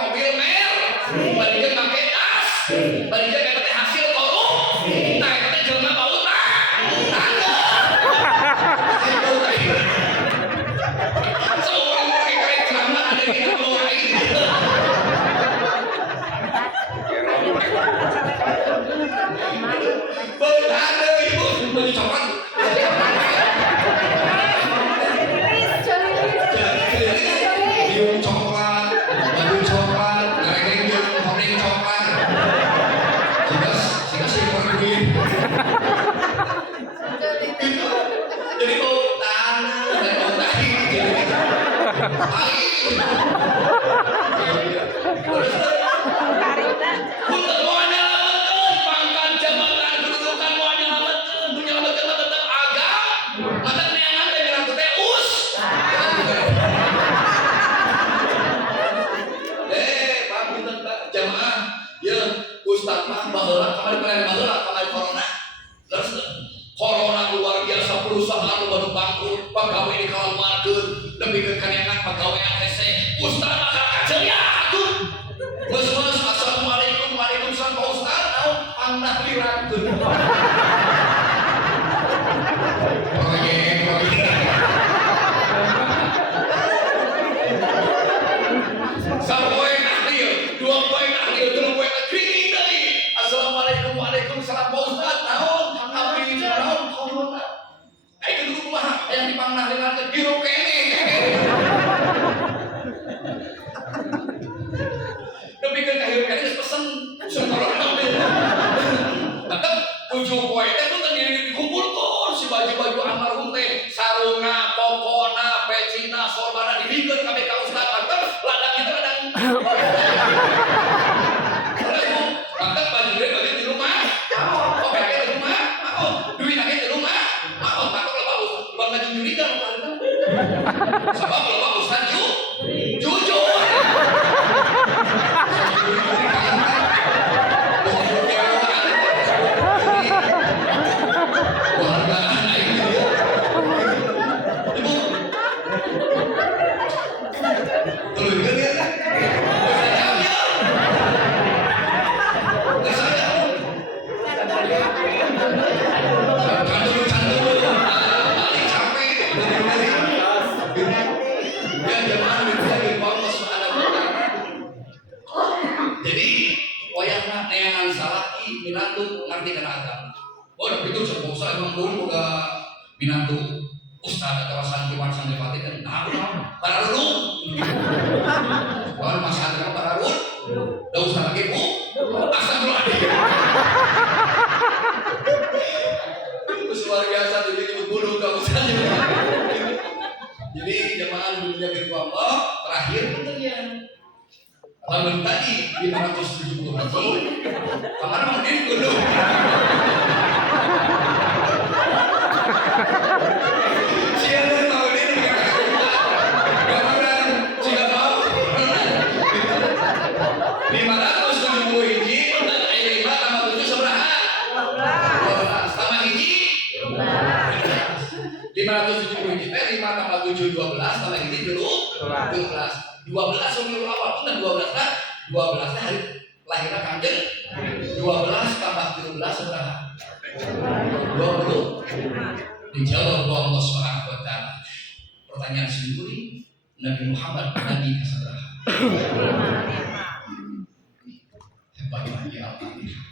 Ustaz mah baheula kemarin corona. Terus corona luar biasa, perusahaan baru bangkrut, pegawai dikeluarkeun, lebih ke kanyangan pegawai ATC. Ustaz mah kaceya atuh. Geus assalamualaikum waalaikumsalam Pak Ustaz, naon panah lirangkeun. Sapoe tahlil, 2 poe tahlil, 3 poe kering deui. Assalamualaikum waalaikumsalam Pak Ustaz, naon abdi naon corona. Ai kudu kumaha yang dipangnahlilankeun hirup kene. Dipikeun ka hirup kene geus pesen corona. Tetep 7 poe teh teu dikumpulkeun si baju-baju almarhum teh, sarungna, kokona, pecina, sorbana dibikeun kabeh ka Ustaz. Ladang itu ladang. Mantap baju di rumah. Oh, pakai di rumah. Oh, duit pakai di rumah. Oh, mantap lo bagus. Bang baju juri kan. Sebab lo bagus kan jujur. Jadi wayahna neangan salaki minantu ngarti kana agama. Oh, itu seposa emang dulu boga minantu ustaz atau santriwan-santriwati kan nah para dulu. Kalau mas santri para dulu, da ustaz lagi bu, astagfirullahaladzim. Itu luar biasa jadi bulu ka ustaz. Jadi jemaah dunia berkuasa terakhir pertanyaan. Lalu tadi 570 haji, kemana mau diri dulu? Siapa tahu diri nggak? Kemarin sudah tahu. 570 hiji, 5 tambah 7 seberapa? 12 tambah hiji? 570 hiji, 5 tambah 7 12 tambah hiji 12. 12 Rabiul Awal pun 12 kan? 12 hari lahirnya Kanjeng. 12 tambah 13 seberapa? 20. Dijawab Allah Subhanahu wa taala. Pertanyaan sendiri, Nabi Muhammad nabi keseberapa? Hebat lagi Al-Fatihah.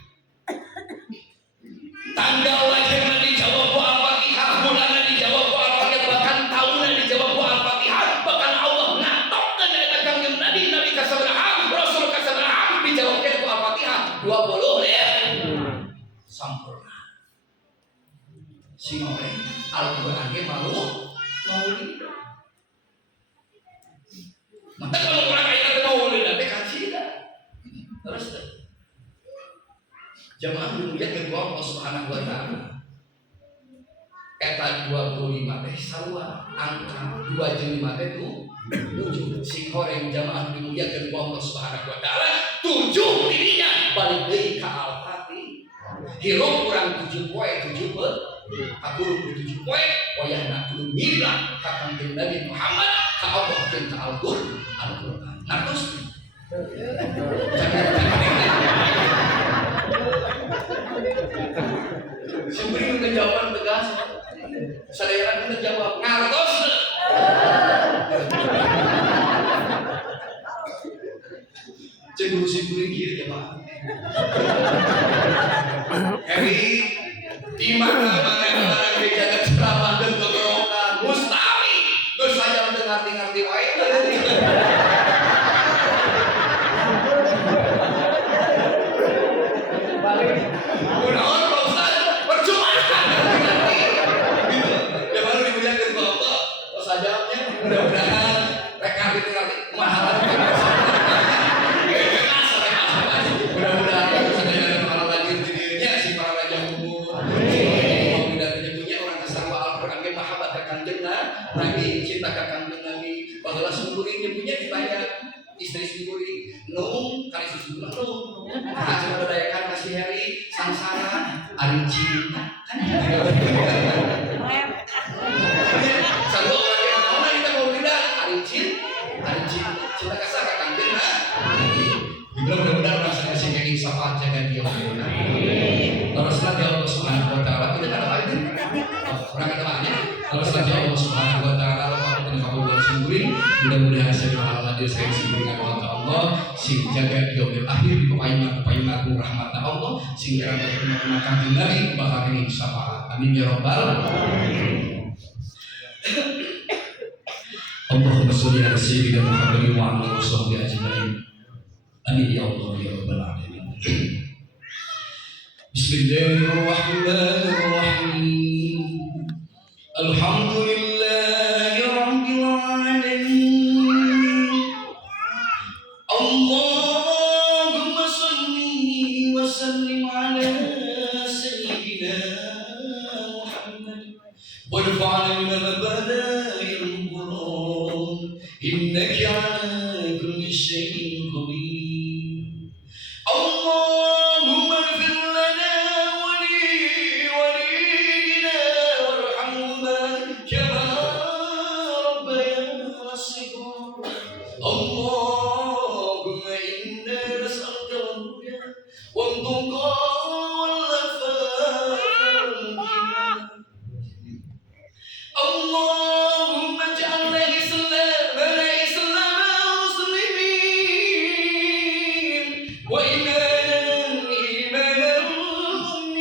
Tanggal lahirnya dijawab Al-Fatihah, bulannya dijawab Al-Fatihah, bahkan tahunnya dijawab Al-Fatihah, bahkan Allah natokkan dari kanjeng Nabi keseberapa, Rasul keseberapa dijawabkan Al-Fatihah 20 ya. Sempurna. Singore Al-Qur'an ge malu maulid. Maka kalau orang ayat maulid nanti kasih terus jamaah dimuliakan Allah Subhanahu wa taala. Eta 25 teh sarua angka 2 jeung 5 teh tuh 7 sing horeng jamaah dimuliakan Allah Subhanahu wa taala 7 dirinya balik deui ka Al-Fatihah. Hirup urang 7 poe 7 bet aku 7 poe wayahna kudu nyilang ka kanjeng Nabi Muhammad ka Allah jeung ka Al-Qur'an. Nah terus sebelum jawaban tegas, sadayana kita jawab ngartos. Cek si kuring kieu jemaah. Heri di mana-mana orang dijaga ceramah dan kegorokan mustahil. Geus saya ngarti-ngarti wae. Kunaon Pak Ustaz? Percuma. Ya baru dimuliakan Bapak. Terus ajabnya mudah-mudahan rek ngarti-ngarti mahalan. Mudah-mudahan sadayana para lajir dirinya si para raja umum. Mudah menyebutnya orang kesarwa Al-Qur'an ge mahabbat ka kanjeng Nabi, cinta ka kanjeng Nabi. Baheula sumburing nyebutnya ditanya istri sumburing, "Nung, kali sumburing nung." Nah, coba dayakan hari cinta. Satu orang yang mau kita mau pindah hari cinta kasar kan kita. Mudah-mudahan rasanya sih kayak syafaat jaga dia. Terus nanti Allah Subhanahu Wa Taala kita ada apa itu? Orang kata maknya. Terus nanti Allah Subhanahu Wa Taala waktu kita kabulkan sendiri. Mudah-mudahan saya berhalal dia saya dengan wajah Allah. Sing jaga dia akhir di kepayiman rahmat Allah. Sing kira makan tinggali bakal ini syafaat. Amin ya Rabbal alamin. Allahumma sholli ala sayyidina Muhammadin wa ala alihi washabbihi ajmain. Amin ya Allah ya Rabbal alamin. Bismillahirrahmanirrahim. Alhamdulillahi rabbil alamin. Allahumma sholli wa sallim ala sayyidina Muhammad warfa'na min al-bala'il qur'an innaka ala kulli shay'in qadir. Allahumma ighfir lana wa li walidina warhamhuma kama rabbayana shighara. Allahumma inna nas'aluka al-huda wal-tuqa wal-afafa wal-ghina. Allahumma ij'alna islamana muslimin wa imanan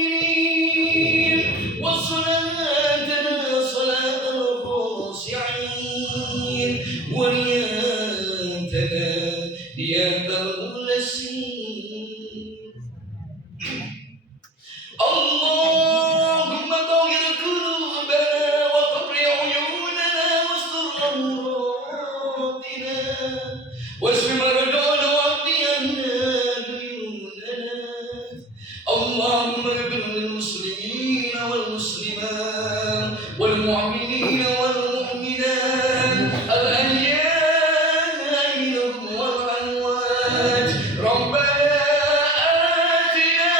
mu'minin wa salatana salatal khashi'in wa niyatana niyatal mukhlasin. Allahumma tahhir qulubana wa qurri uyunana wastur awratina washfi maradana waqdi anna duyunana. Allahumma ighfir lil muslimina wal muslimat wal mu'minina wal mu'minat al ahya'i minhum wal amwat. Rabbana atina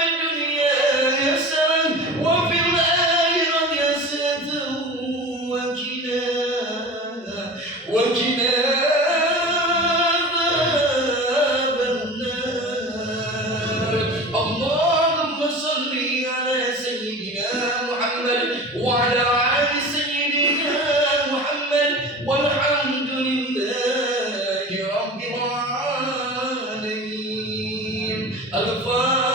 fid dunya hasanah wa fil akhirati hasanah wa qina adzaban nar. Allahumma shalli ala sayyidina Muhammad wa ala ali sayyidina Muhammad walhamdulillahi rabbil alamin. Al-Fatiha.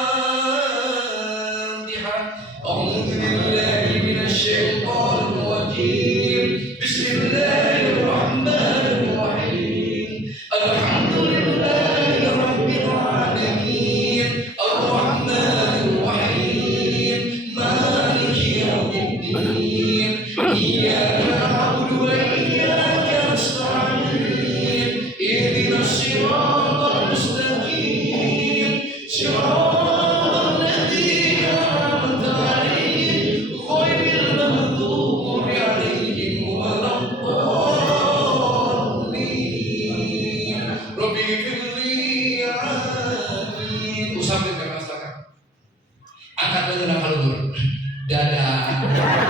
A'udzu billahi minasy syaithanir rajim. Bismillahirrahmanirrahim. Alhamdulillahi rabbil alamin. Ar-Rahmanir Rahim. Maliki yaumiddin. Iyyaka na'budu wa iyyaka nasta'in. Ihdinas siratal mustaqim. Siratal ladzina an'amta 'alaihim ghairil maghdubi 'alaihim waladdallin. Rabbi firli amin. Usapin ke masyarakat. Angkat dulu nafas luhur. Dadah.